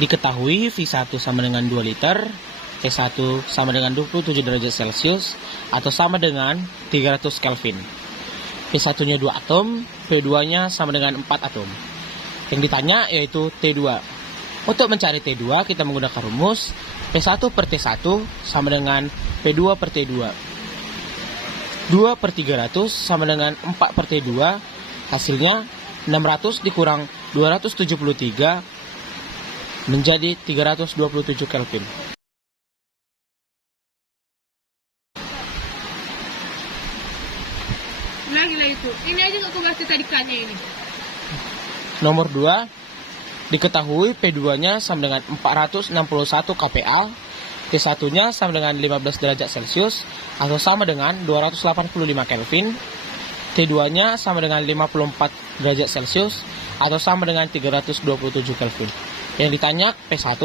Diketahui V1 sama dengan 2 liter, T1 sama dengan 27 derajat Celcius atau sama dengan 300 Kelvin. P1-nya 2 atom, P2-nya sama dengan 4 atom. Yang ditanya yaitu T2. Untuk mencari T2 kita menggunakan rumus P1 per T1 sama dengan P2 per T2. 2 per 300 sama dengan 4 per T2, hasilnya 600 dikurang 273 menjadi 327 Kelvin. Lagi itu. Ini aja nggak kebahas tadikannya ini. Nomor 2, diketahui P2-nya sama dengan 461 kPa, T1-nya sama dengan 15 derajat Celcius atau sama dengan 285 Kelvin, T2-nya sama dengan 54 derajat Celcius atau sama dengan 327 Kelvin. Yang ditanya P1,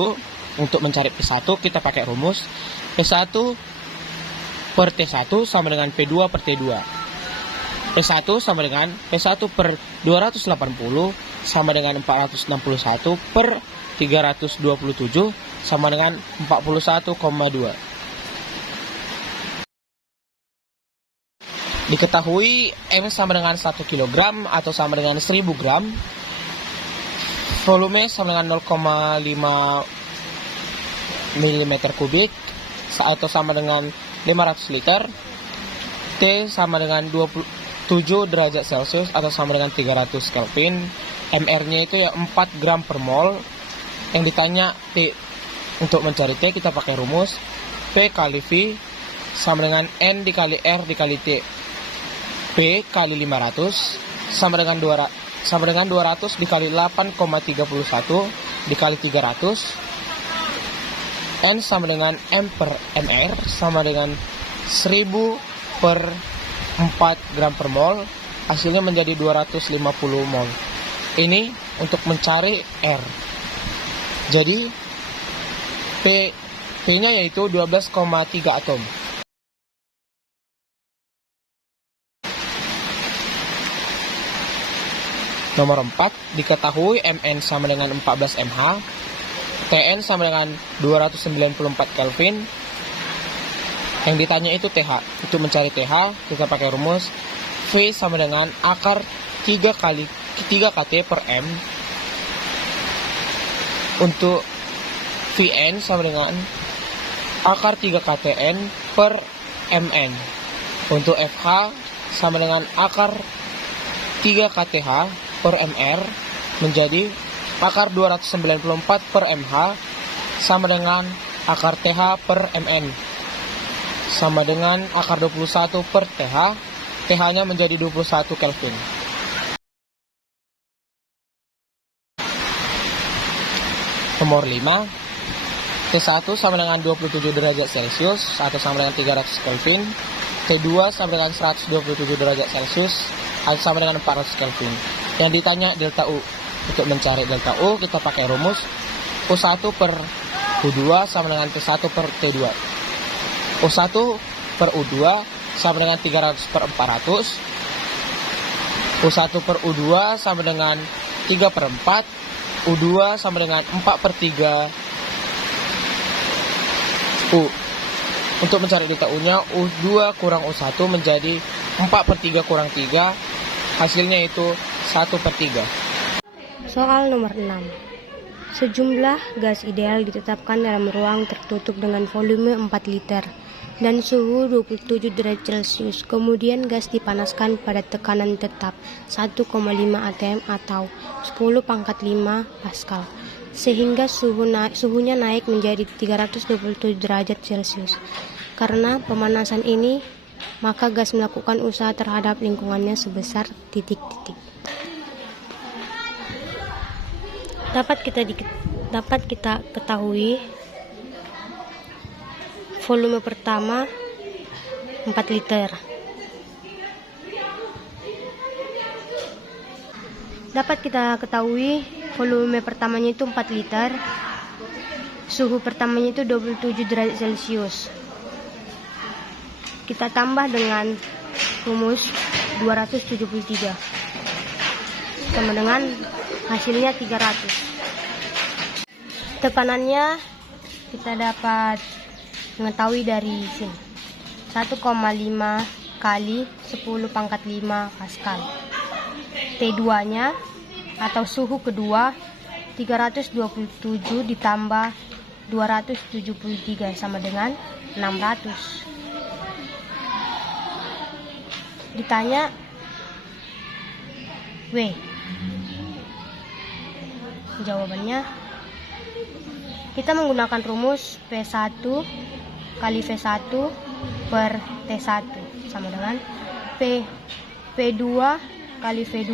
untuk mencari P1 kita pakai rumus P1 per T1 sama dengan P2 per T2. P1 sama dengan P1 per 280 sama dengan 461 per 327 sama dengan 41,2. Diketahui M sama dengan 1 kg atau sama dengan 1000 gram. Volume sama dengan 0,5 mm kubik atau sama dengan 500 liter. T sama dengan 27 derajat Celcius atau sama dengan 300 Kelvin. MR-nya itu ya 4 gram per mol. Yang ditanya T. Untuk mencari T kita pakai rumus P kali V sama dengan N dikali R dikali T. P kali 500 sama dengan 200 dikali 8,31 dikali 300. N sama dengan M per MR sama dengan 1000 per 4 gram per mol, hasilnya menjadi 250 mol. Ini untuk mencari R. Jadi P-nya yaitu 12,3 atom. Nomor 4, diketahui Mn sama dengan 14 mH, Tn sama dengan 294 Kelvin. Yang ditanya itu TH. Untuk mencari TH, kita pakai rumus V sama dengan akar 3 kT per M. Untuk Vn sama dengan akar 3 kTn per Mn. Untuk FH sama dengan akar 3 kTh per Mr menjadi akar 294 per Mh sama dengan akar TH per Mn sama dengan akar 21 per TH. TH-nya menjadi 21 Kelvin. Nomor 5, T1 sama dengan 27 derajat Celcius atau sama dengan 300 Kelvin. T2 sama dengan 127 derajat Celcius atau sama dengan 400 Kelvin. Yang ditanya delta U. Untuk mencari delta U kita pakai rumus U1 per U2 sama dengan T1 per T2. U1 per U2 sama dengan 300 per 400. U1 per U2 sama dengan 3 per 4. U2 sama dengan 4 per 3 U. Untuk mencari delta U-nya, U2 kurang U1 menjadi 4 per 3 kurang 3. Hasilnya itu 1 per 3. Soal nomor 6. Sejumlah gas ideal ditetapkan dalam ruang tertutup dengan volume 4 liter dan suhu 27 derajat Celcius. Kemudian gas dipanaskan pada tekanan tetap 1,5 atm atau 10 pangkat 5 Pascal sehingga suhunya naik menjadi 327 derajat Celcius. Karena pemanasan ini, maka gas melakukan usaha terhadap lingkungannya sebesar titik-titik. Dapat kita ketahui volume pertama 4 liter. Dapat kita ketahui volume pertamanya itu 4 liter. Suhu pertamanya itu 27 derajat Celcius. Kita tambah dengan rumus 273 sama dengan hasilnya 300. Tekanannya kita dapat mengetahui dari sini. 1,5 kali 10 pangkat 5 Pascal. T2-nya atau suhu kedua 327 ditambah 273 sama dengan 600. Ditanya W. Jawabannya kita menggunakan rumus P1 kali V1 per T1 sama dengan P2 kali V2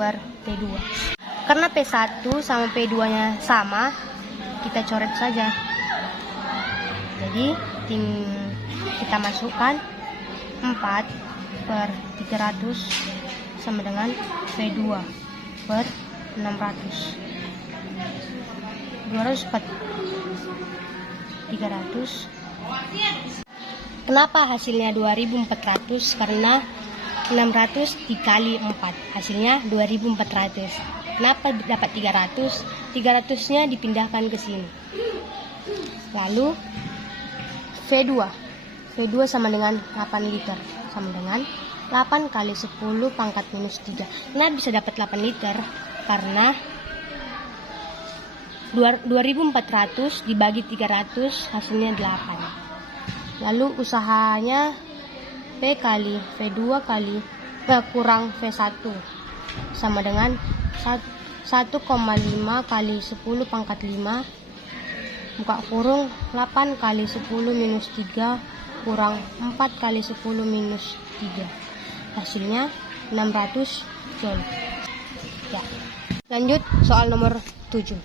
per T2. Karena P1 sama P2-nya sama, kita coret saja. Jadi kita masukkan 4 per 300 sama dengan P2 per 600. 300. Kenapa hasilnya 2400? Karena 600 dikali 4 hasilnya 2400. Kenapa dapat 300? 300-nya dipindahkan ke sini. Lalu V2 sama dengan 8 liter sama dengan 8 kali 10 pangkat minus 3. Kenapa bisa dapat 8 liter? Karena 2400 dibagi 300 hasilnya 8. Lalu usahanya P kali V2 kali kurang V1 sama dengan 1,5 kali 10 pangkat 5 buka kurung 8 kali 10 minus 3 kurang 4 kali 10 minus 3. Hasilnya 600 joule. Ya. Lanjut soal nomor 7.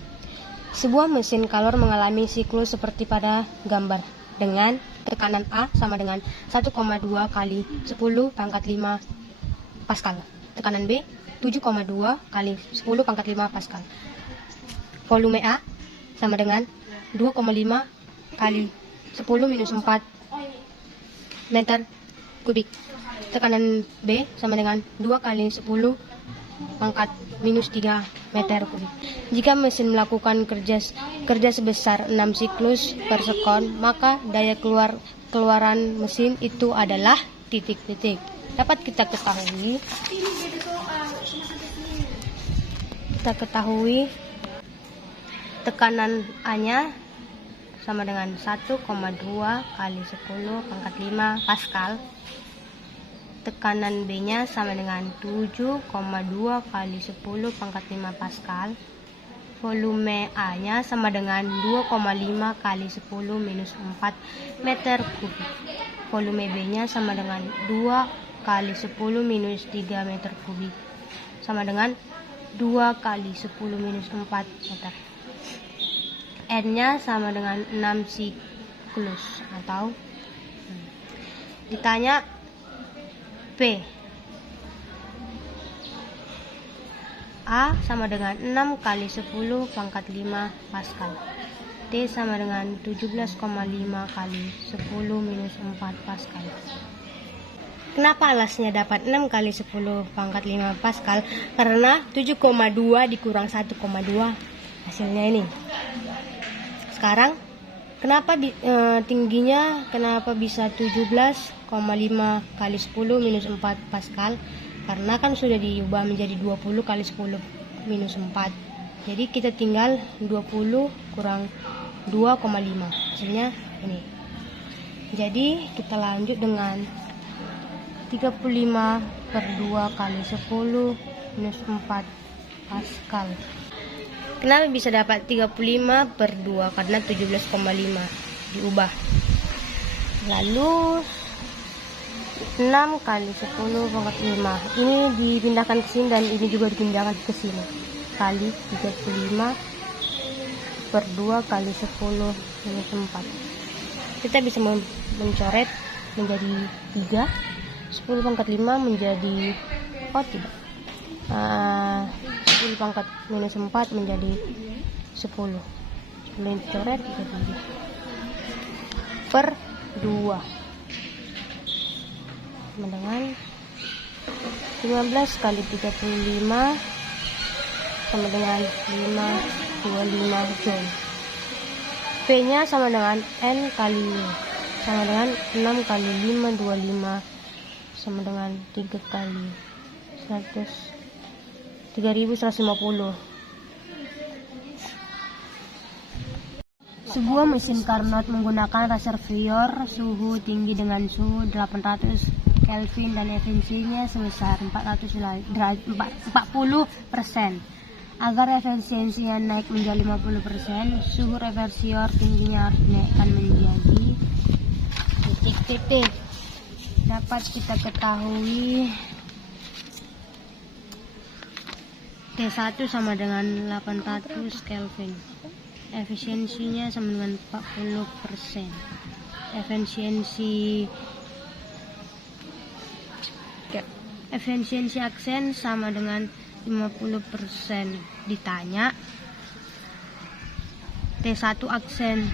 Sebuah mesin kalor mengalami siklus seperti pada gambar dengan tekanan A sama dengan 1,2 kali 10 pangkat 5 Pascal. Tekanan B 7,2 kali 10 pangkat 5 Pascal. Volume A sama dengan 2,5 kali 10 minus 4 meter kubik. Tekanan B sama dengan 2 kali 10 pangkat minus 3 meter kubik. Jika mesin melakukan kerja sebesar 6 siklus per sekon, maka daya keluaran mesin itu adalah titik-titik. Dapat kita ketahui tekanan A-nya sama dengan 1,2 kali 10 pangkat 5 Pascal. Tekanan B-nya sama dengan 7,2 kali 10 pangkat 5 Pascal. Volume A-nya sama dengan 2,5 kali 10 minus 4 meter kubik. Volume B-nya sama dengan 2 kali 10 minus 3 meter kubik. Sama dengan 2 kali 10 minus 4 meter. N-nya sama dengan 6 siklus atau ditanya P. A sama dengan 6 kali 10 pangkat 5 Pascal. T sama dengan 17,5 kali 10 minus 4 Pascal. Kenapa alasnya dapat 6 kali 10 pangkat 5 Pascal? Karena 7,2 dikurang 1,2 hasilnya ini. Sekarang kenapa tingginya kenapa bisa 17,5 kali 10 minus 4 Pascal? Karena kan sudah diubah menjadi 20 kali 10 minus 4. Jadi kita tinggal 20 kurang 2,5. Hasilnya ini. Jadi kita lanjut dengan 35 per 2 kali 10 minus 4 Pascal. Kenapa bisa dapat 35 per 2? Karena 17,5 diubah. Lalu 6 kali 10 pangkat 5. Ini dipindahkan ke sini dan ini juga dipindahkan ke sini. Kali 35 per 2 kali 10 minus 4. Kita bisa mencoret menjadi 3. 10 pangkat 5 menjadi 10 pangkat minus 4 menjadi 10. Kemudian dicoret jadi per 2 sama dengan 15 kali 35 sama dengan 525 joule. P-nya sama dengan N kali Y, sama dengan 6 kali 5, 25, sama dengan 3 kali 3150. Sebuah mesin Carnot menggunakan reservoir suhu tinggi dengan suhu 800 Kelvin dan efisiensinya sebesar 40%. Agar efisiensinya naik menjadi 50%, suhu reservoir tingginya harus dinaikkan menjadi titik. Dapat kita ketahui T1 sama dengan 800 Kelvin. Efisiensinya sama dengan 40%. Efisiensi aksen sama dengan 50%. Ditanya T1 aksen.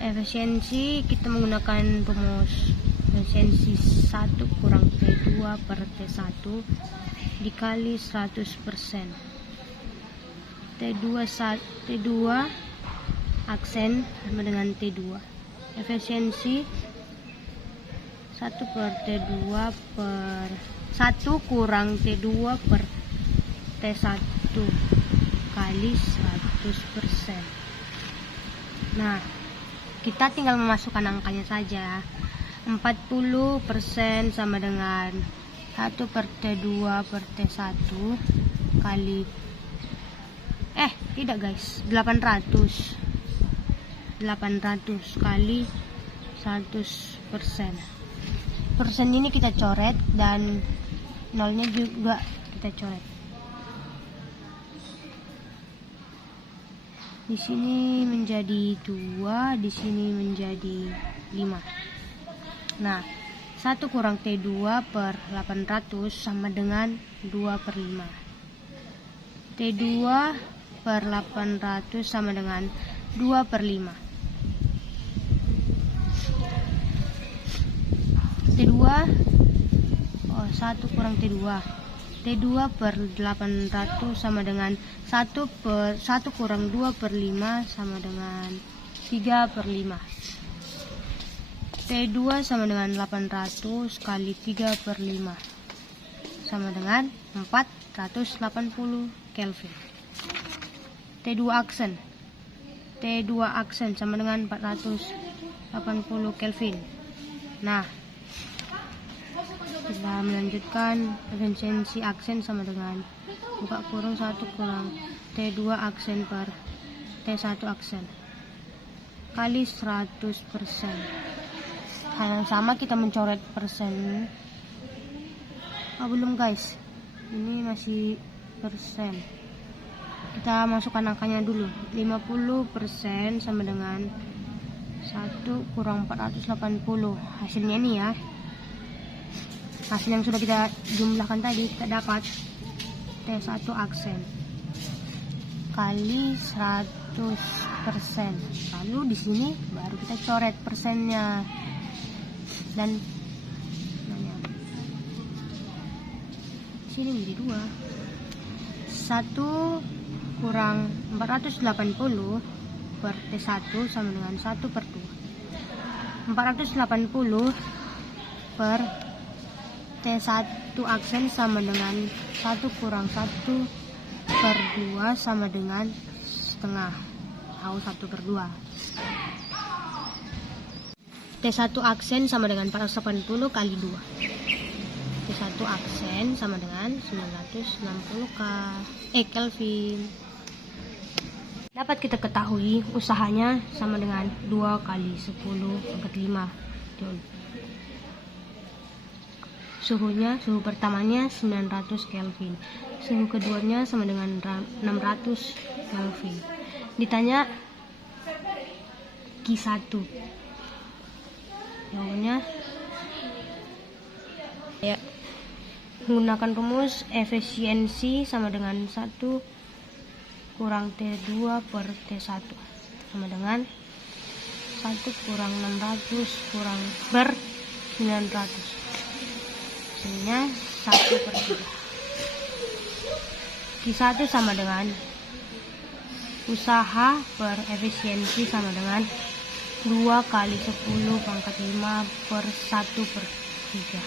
Efisiensi kita menggunakan rumus efisiensi 1 kurang T2 per T1 dikali 100%. T2 aksen sama dengan T2. Efisiensi 1 per T2 per 1 kurang T2 per T1 kali 100%. Nah, kita tinggal memasukkan angkanya saja. 40% sama dengan 1 per T2 per T1 kali tidak guys, 800 kali 100%. Persen ini kita coret dan nolnya juga kita coret. Di sini menjadi 2, di sini menjadi 5. Nah, 1 kurang T2 per 800 sama dengan 2 per 5. T2 per 800 sama dengan 2 per 5. T2 1 kurang T2. T2 per 800 sama dengan 1 kurang 2 per 5 sama dengan 3 per 5. T2 sama dengan 800 kali 3 per 5 sama dengan 480 Kelvin. T2 aksen sama dengan 480 Kelvin. Nah, kita melanjutkan. Efisiensi aksen sama dengan buka kurung 1 kurang T2 aksen per T1 aksen kali 100%. Hal yang sama kita mencoret persen. Belum guys, ini masih persen. Kita masukkan angkanya dulu. 50% sama dengan 1 kurang 480. Hasilnya ini ya. Hasil yang sudah kita jumlahkan tadi, kita dapat T1 aksen kali 100%. Lalu di sini baru kita coret persennya dan sini menjadi 2. 1 kurang 480 per T1 sama dengan 1 per 2. 480 per T1 aksen sama dengan 1 kurang 1 per 2 sama dengan setengah atau 1 per 2. T1 aksen sama dengan 480 kali 2. T1 aksen sama dengan 960 Kelvin. Dapat kita ketahui usahanya sama dengan 2 kali 10 pangkat 5 Joule. Suhu pertamanya 900 Kelvin. Suhu keduanya sama dengan 600 Kelvin. Ditanya Q1. Jawabannya ya, menggunakan rumus efisiensi sama dengan 1 kurang T2 per T1 sama dengan 1 kurang 600 kurang per 900. Hasilnya 1 per 3. Q1 sama dengan Usaha per efisiensi sama dengan 2 kali 10 pangkat 5 per 1/3.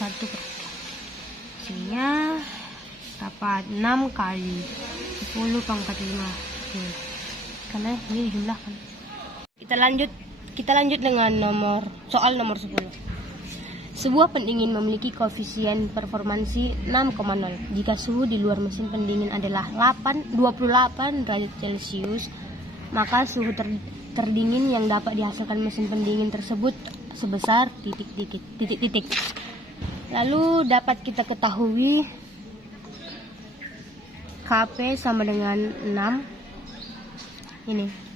1/3. Hasilnya dapat 6 kali 10 pangkat 5. Karena ini dijumlahkan. Kita lanjut dengan soal nomor 10. Sebuah pendingin memiliki koefisien performansi 6,0 jika suhu di luar mesin pendingin adalah 28 derajat Celcius, maka suhu terdingin yang dapat dihasilkan mesin pendingin tersebut sebesar titik. Lalu dapat kita ketahui Kp sama dengan 6. Ini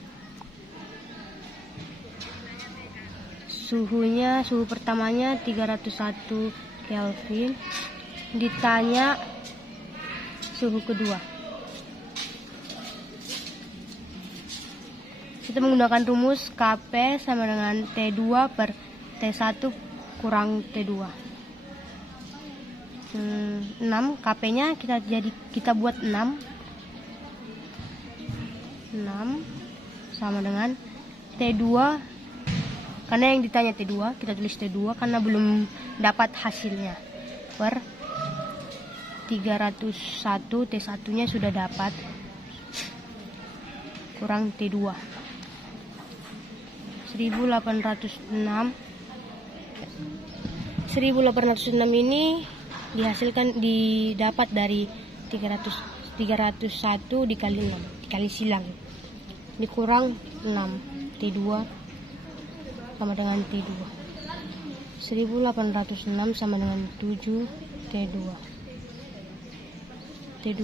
suhu pertamanya 301 Kelvin, ditanya suhu kedua. Kita menggunakan rumus Kp sama dengan T2 per T1 kurang T2. 6 Kp-nya kita buat 6 sama dengan T2, karena yang ditanya T2 kita tulis T2 karena belum dapat hasilnya, per 301 T1 nya sudah dapat kurang T2. 1806 ini didapat dari 301 dikali 6 dikali silang dikurang 6 T2 sama dengan T2. 1806 sama dengan 7 T2. T2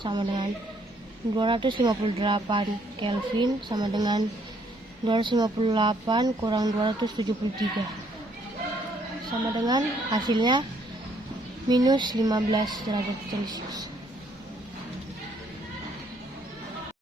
sama dengan 258 Kelvin sama dengan 258 kurang 273 sama dengan hasilnya minus 15 derajat Celcius.